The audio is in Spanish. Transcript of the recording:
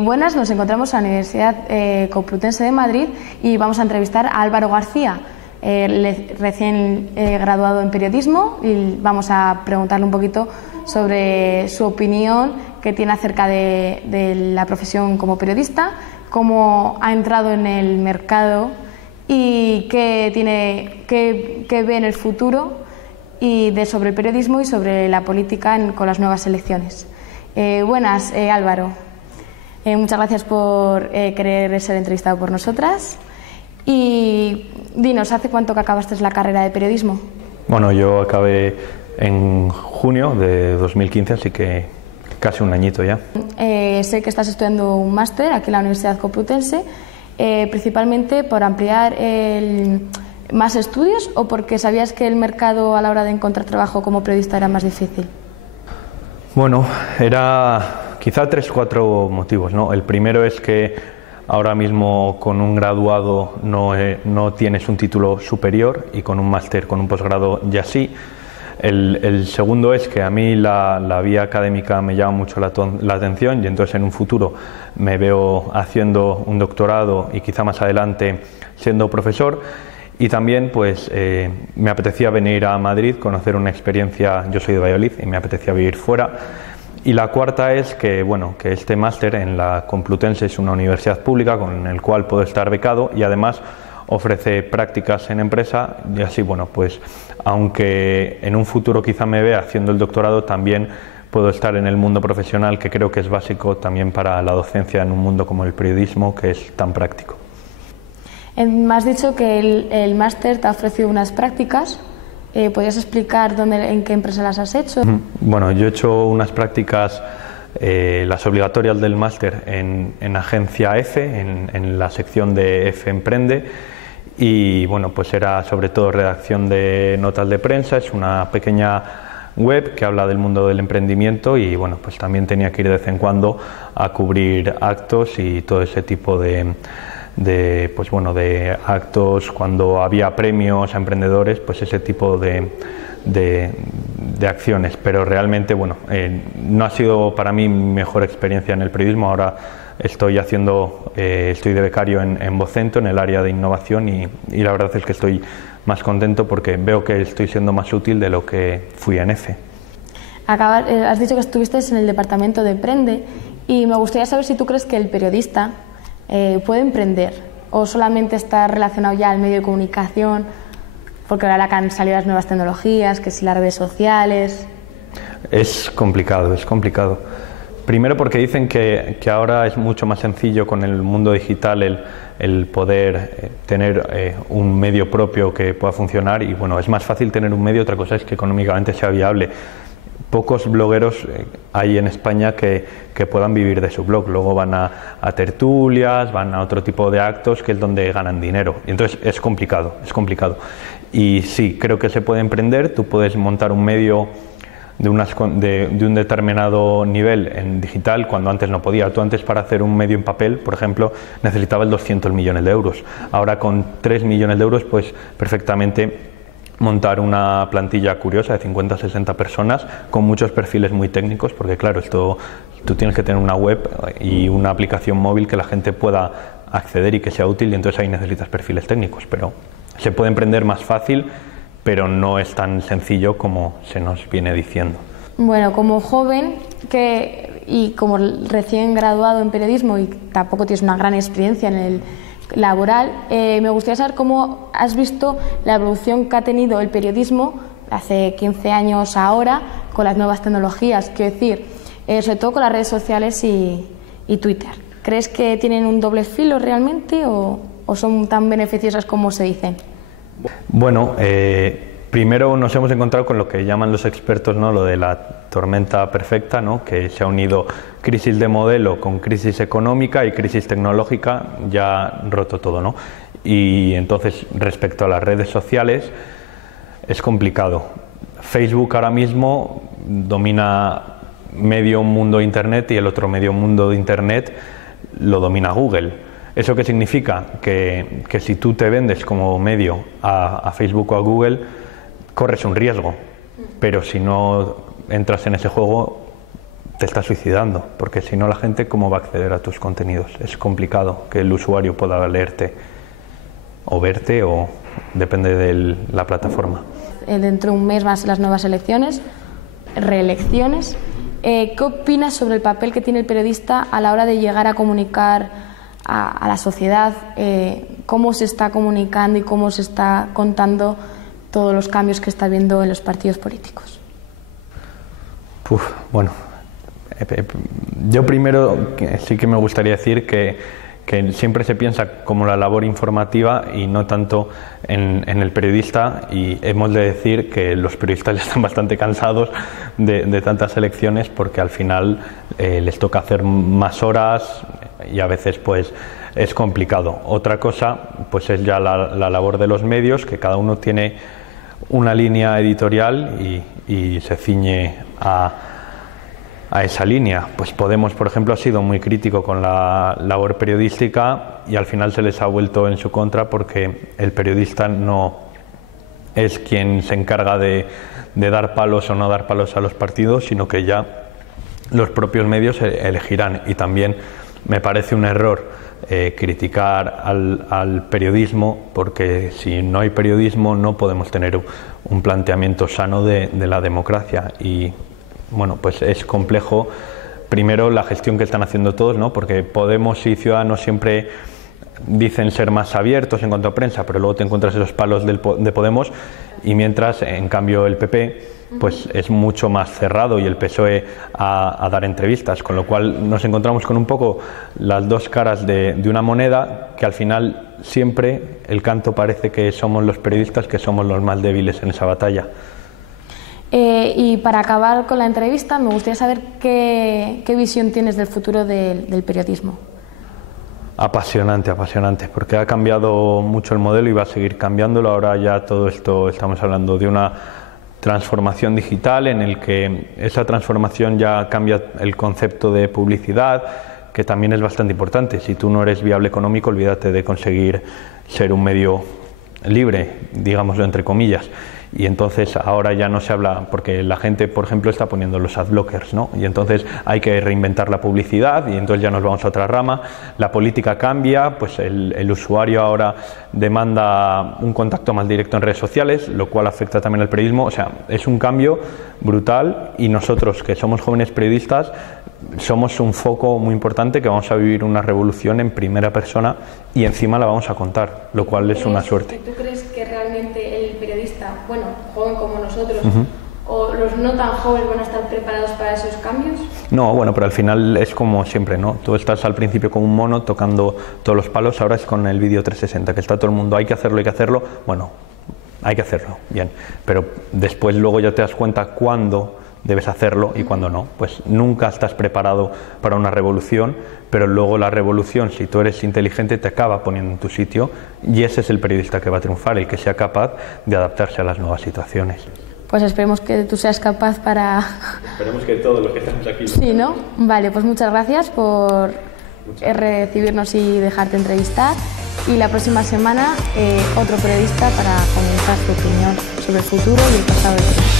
Buenas, nos encontramos en la Universidad Complutense de Madrid y vamos a entrevistar a Álvaro García, recién graduado en periodismo, y vamos a preguntarle un poquito sobre su opinión que tiene acerca de la profesión como periodista, cómo ha entrado en el mercado y qué ve en el futuro y sobre el periodismo y sobre la política con las nuevas elecciones. Buenas, Álvaro. Muchas gracias por querer ser entrevistado por nosotras. Y dinos, ¿hace cuánto que acabaste la carrera de periodismo? Bueno, yo acabé en junio de 2015, así que casi un añito ya. Sé que estás estudiando un máster aquí en la Universidad Complutense, principalmente por ampliar más estudios o porque sabías que el mercado a la hora de encontrar trabajo como periodista era más difícil. Bueno, era quizá 3 o 4 motivos, ¿no? El primero es que ahora mismo con un graduado no tienes un título superior y con un máster, con un posgrado ya sí. El segundo es que a mí la vía académica me llama mucho la atención y entonces en un futuro me veo haciendo un doctorado y quizá más adelante siendo profesor. Y también pues me apetecía venir a Madrid, conocer una experiencia. Yo soy de Valladolid y me apetecía vivir fuera. Y la cuarta es que, bueno, que este máster en la Complutense es una universidad pública con el cual puedo estar becado y además ofrece prácticas en empresa y así, bueno, pues aunque en un futuro quizá me vea haciendo el doctorado, también puedo estar en el mundo profesional, que creo que es básico también para la docencia en un mundo como el periodismo, que es tan práctico. Me has dicho que el máster te ha ofrecido unas prácticas. ¿Podrías explicar en qué empresa las has hecho? Bueno, yo he hecho unas prácticas, las obligatorias del máster, en agencia EFE, en la sección de EFE Emprende, y bueno, pues era sobre todo redacción de notas de prensa. Es una pequeña web que habla del mundo del emprendimiento y bueno, pues también tenía que ir de vez en cuando a cubrir actos y todo ese tipo de actos, cuando había premios a emprendedores, pues ese tipo de acciones. Pero realmente, bueno, no ha sido para mí mi mejor experiencia en el periodismo. Ahora estoy de becario en Vocento, en el área de innovación, y la verdad es que estoy más contento porque veo que estoy siendo más útil de lo que fui en EFE. Has dicho que estuviste en el departamento de Emprende y me gustaría saber si tú crees que el periodista puede emprender o solamente está relacionado ya al medio de comunicación, porque ahora han salido las nuevas tecnologías, que si las redes sociales. Es complicado, es complicado. Primero porque dicen que ahora es mucho más sencillo con el mundo digital el poder tener un medio propio que pueda funcionar, y bueno, es más fácil tener un medio. Otra cosa es que económicamente sea viable. Pocos blogueros hay en España que puedan vivir de su blog. Luego van a tertulias, van a otro tipo de actos que es donde ganan dinero. Y entonces es complicado, es complicado. Y sí, creo que se puede emprender. Tú puedes montar un medio de un determinado nivel en digital cuando antes no podía. Tú antes, para hacer un medio en papel, por ejemplo, necesitabas 200 millones de euros. Ahora con 3 millones de euros pues perfectamente montar una plantilla curiosa de 50 o 60 personas con muchos perfiles muy técnicos, porque claro, tú tienes que tener una web y una aplicación móvil que la gente pueda acceder y que sea útil, y entonces ahí necesitas perfiles técnicos. Pero se puede emprender más fácil, pero no es tan sencillo como se nos viene diciendo. Bueno, como joven y como recién graduado en periodismo y tampoco tienes una gran experiencia en el laboral, me gustaría saber cómo has visto la evolución que ha tenido el periodismo hace 15 años a ahora con las nuevas tecnologías, quiero decir, sobre todo con las redes sociales y Twitter. ¿Crees que tienen un doble filo realmente o son tan beneficiosas como se dicen? Bueno, primero nos hemos encontrado con lo que llaman los expertos, ¿no?, lo de la tormenta perfecta, ¿no?, que se ha unido crisis de modelo con crisis económica y crisis tecnológica, ya ha roto todo, ¿no? Y entonces, respecto a las redes sociales, es complicado. Facebook ahora mismo domina medio mundo de Internet y el otro medio mundo de Internet lo domina Google. ¿Eso qué significa? Que si tú te vendes como medio a Facebook o a Google, corres un riesgo. pero si no entras en ese juego te estás suicidando, porque si no la gente ¿cómo va a acceder a tus contenidos? Es complicado que el usuario pueda leerte o verte, o depende de la plataforma. Dentro de un mes van a ser las nuevas elecciones, reelecciones. ¿Qué opinas sobre el papel que tiene el periodista a la hora de llegar a comunicar a la sociedad? ¿Cómo se está comunicando y cómo se está contando todos los cambios que está habiendo en los partidos políticos? Bueno, yo primero sí que me gustaría decir que siempre se piensa como la labor informativa y no tanto en el periodista, y hemos de decir que los periodistas ya están bastante cansados de tantas elecciones, porque al final les toca hacer más horas y a veces pues es complicado. Otra cosa pues es ya la labor de los medios, que cada uno tiene una línea editorial y se ciñe a esa línea. Pues Podemos, por ejemplo, ha sido muy crítico con la labor periodística y al final se les ha vuelto en su contra, porque el periodista no es quien se encarga de dar palos o no dar palos a los partidos, sino que ya los propios medios elegirán. Y también me parece un error criticar al periodismo, porque si no hay periodismo no podemos tener un planteamiento sano de la democracia. Y bueno, pues es complejo, primero la gestión que están haciendo todos, ¿no? Porque Podemos y Ciudadanos siempre dicen ser más abiertos en cuanto a prensa, pero luego te encuentras esos palos de Podemos, y mientras en cambio el PP pues es mucho más cerrado, y el PSOE a dar entrevistas, con lo cual nos encontramos con un poco las dos caras de una moneda, que al final siempre el canto parece que somos los periodistas que somos los más débiles en esa batalla. Y para acabar con la entrevista, me gustaría saber qué visión tienes del futuro del periodismo. Apasionante, apasionante, porque ha cambiado mucho el modelo y va a seguir cambiándolo. Ahora ya todo esto, estamos hablando de una transformación digital en el que esa transformación ya cambia el concepto de publicidad, que también es bastante importante. Si tú no eres viable económico, olvídate de conseguir ser un medio libre, digámoslo entre comillas. Y entonces ahora ya no se habla, porque la gente, por ejemplo, está poniendo los adblockers, ¿no? Y entonces hay que reinventar la publicidad, y entonces ya nos vamos a otra rama. La política cambia, pues el usuario ahora demanda un contacto más directo en redes sociales, lo cual afecta también al periodismo. O sea, es un cambio brutal, y nosotros, que somos jóvenes periodistas, somos un foco muy importante, que vamos a vivir una revolución en primera persona y encima la vamos a contar, lo cual es una suerte. ¿Tú crees que realmente el periodista, bueno, joven como nosotros, o los no tan jóvenes van a estar preparados para esos cambios? No, bueno, pero al final es como siempre, ¿no? Tú estás al principio como un mono tocando todos los palos, ahora es con el vídeo 360, que está todo el mundo, hay que hacerlo, bueno, hay que hacerlo, bien, pero después luego ya te das cuenta cuándo debes hacerlo y cuándo no. Pues nunca estás preparado para una revolución, pero luego la revolución, si tú eres inteligente, te acaba poniendo en tu sitio, y ese es el periodista que va a triunfar, el que sea capaz de adaptarse a las nuevas situaciones. Pues esperemos que tú seas capaz para... Esperemos que todos los que estamos aquí... Sí, ¿no? Vale, pues muchas gracias por recibirnos y dejarte entrevistar, y la próxima semana otro periodista para comentar su opinión sobre el futuro y el pasado de Perú.